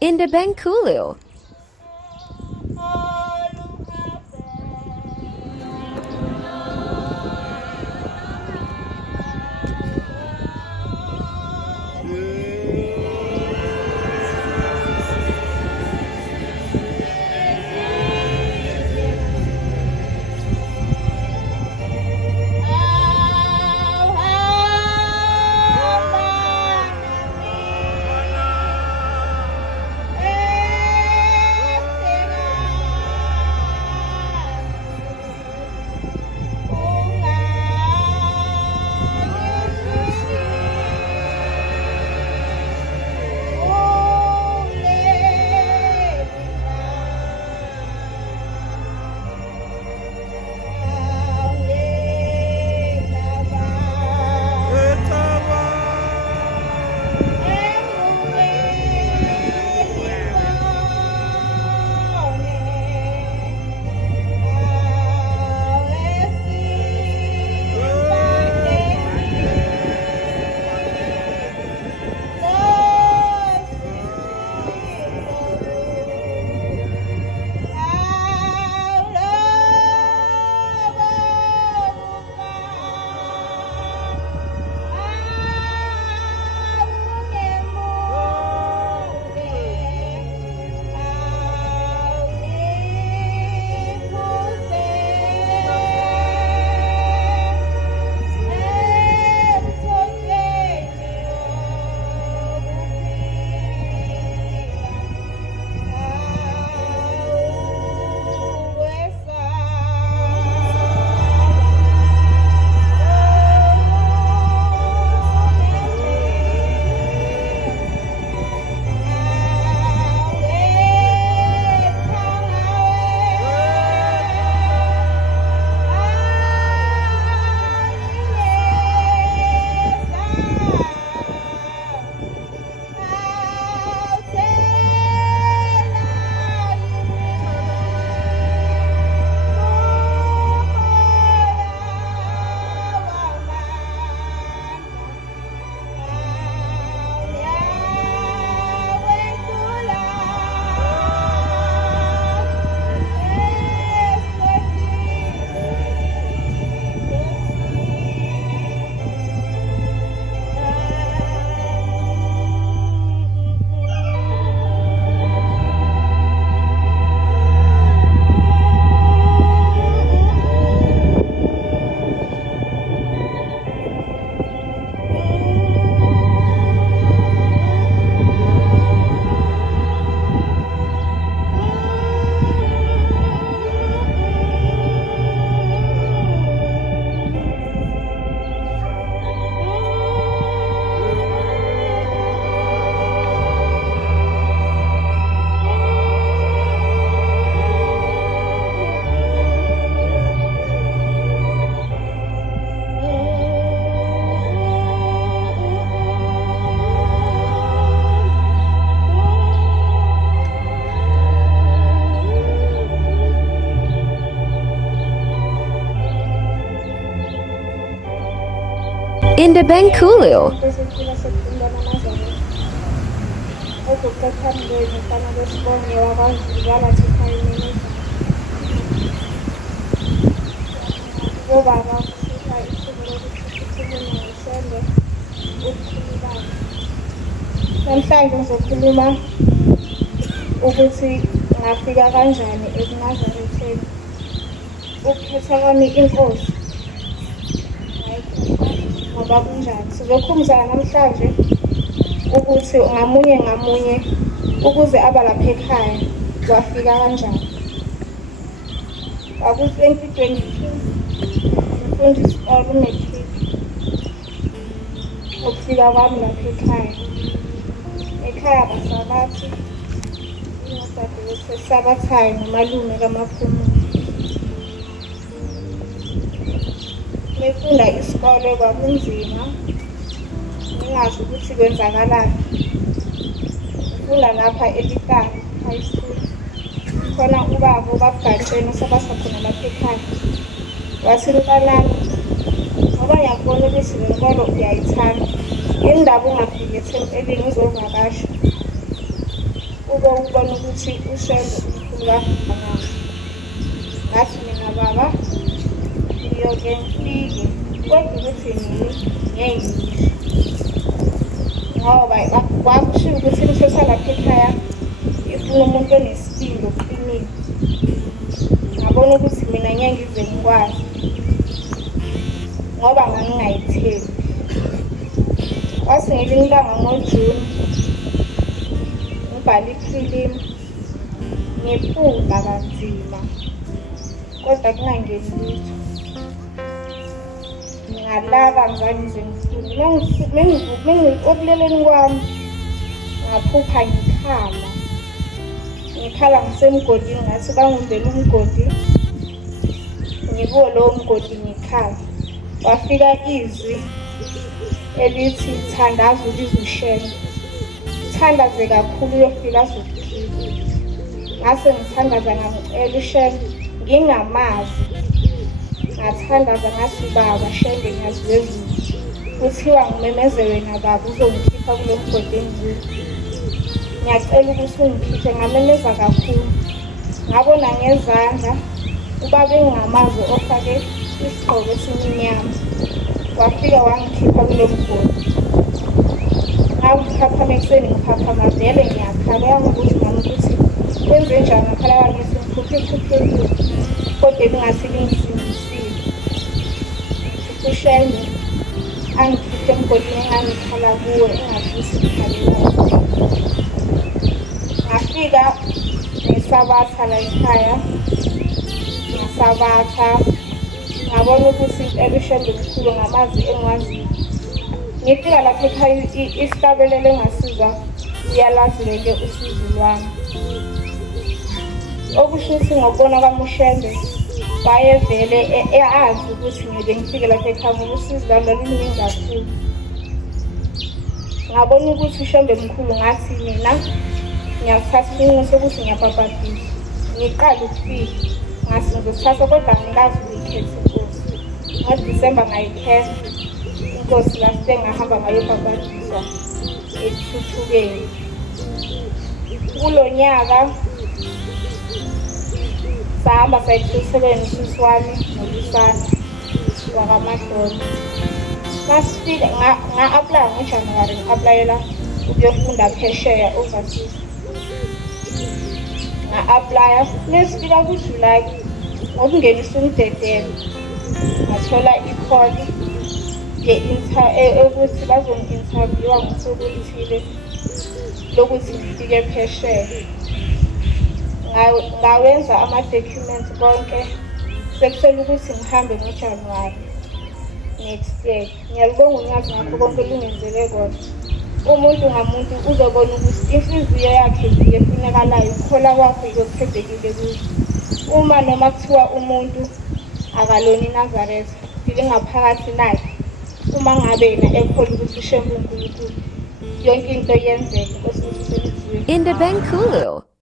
In the Bengkulu. In the Bengkulu. Namhlanje ngizokhuluma ukuthi ngafika kanjani eNazaretheni. Ukukhetha kwami inkosi ngoba kunjani. Sizokhumbuzana namhlanje ukuthi ngamunye ngamunye ukuze aba lapha ekhaya wafika kanjani. Kwaku-2022 ngifunda isikole umatric. Ukufika kwami lapha ekhaya. Ekhaya basabathi ingadadewethu esabathayo nomalume kamaphumulo. Ngifunda isikole kwakunzima, ngingazi ukuthi kwenzakalani. Ngifunda lapha eLikani High School. Khona ubaba ubabhaceni sabasakhona lapha ekhaya. Wathi Lukalani, ngoba ngiyakubona ukuthi le nkolo uyayithanda, indaba ungafiki ethempelini uzovakasha. ube ubona ukuthi ushembe umkhulu kangakanani. Ngathi mina baba ngiyoke ngifike kodwa ukuthi ngeke ngisho ngoba kwakushiwo ukuthi imithetho lapha ekhaya ifuna umuntu onesibindi okuqinile. Ngabona ukuthi mina ngeke ngize ngikwazi ngoba ngangingayithembi. Kwase ngelinye ilanga ngoJuni ngibhala ifilimu ngephula kanzima kodwa kungangeni lutho. Ngalala ngizange ngize ngifune okuleleni kwami ngaphupha ngikhala ngisemgodini ngathi bangimbele umgodi ngibuwo lowo mgodi ngikhala. Wafika izwi elithi thandaza ubize uShembe, thandaze kakhulu uyofika azokukhipha. Ngase ngithandaza ngamcela uShembe ngingamazi, ngathandaza ngathi baba Shembe ngiyazwezile kuthiwa ngimemeze wena baba uzongikhipha kulo mgodi engikuwo. Ngiyacela ukuthi ungikhiphe. Ngamemeza kakhulu ngabona ngezandla ubaba engingamazi ofake isigqoko esimnyama wafika wangikhipha kulo mgodi. Ngaphaphama ekuseni ngiphaphama vele ngiyakhala yangokuthi ukuthi kwenze njani ngakhala wakithi ngiphuphe kodwa engathi lingisindisile. uShembe angikhiphe emgodini engangikhala kuwo engafisi ngikhalelayo. Ngafika ngesabatha la ekhaya ngasabatha ngabona ukuthi impela uShembe mkhulu ngamazi engwaziyo. Ngifika lapha ekhaya isihlabelelo engasizwa uyalazi leke usizi lwami. Okusho ukuthi ngokubona kwami uShembe wayevele azi ukuthi ngeke ngifike lapha ekhaya ngoba usizi lwami lwaluningi kakhulu. Ngabona ukuthi uShembe mkhulu ngathi mina ngiyathatha isinqumo sokuthi ngiyabhabhadisa ngiqala ukufika. Ngasi ngizothatha kodwa ngikazi ukuyikhetha inkosi. NgoDisemba ngayikhetha inkosi lase ngahamba ngayobhabhadiswa eThuthukeni. Kulo nyaka sahamba sayithuthukeni usisi wami nolusana wakaMadonna. Masifika nga-aplaya ngoJanuwari ngi-aplayela ukuyofunda phesheya overseas. Nga-aplaya mesifika kuJulayi ngokungenisa umdedelo ngathola i-call ukuthi bazongi-interviewa ngosuku oluthile lokuthi ngifike phesheya. Ngawenza ama-documents konke sekusele ukuthi ngihambe ngoJanuwari next year. Ngiyalibonga unyazi ngakho konke lungenzele kona. Umuntu ngamuntu uzobona ukuthi inhliziyo yakhe yiyo efunekalayo, ukukholwa kwakho kuyokuthembekile kuyo. Uma noma kuthiwa umuntu akalona iNazaretha phile ngaphakathi nakhe, uma ngabe yena ekholwa ukuthi uShembe uNkulunkulu yonke into yenzeka. Indabankulo.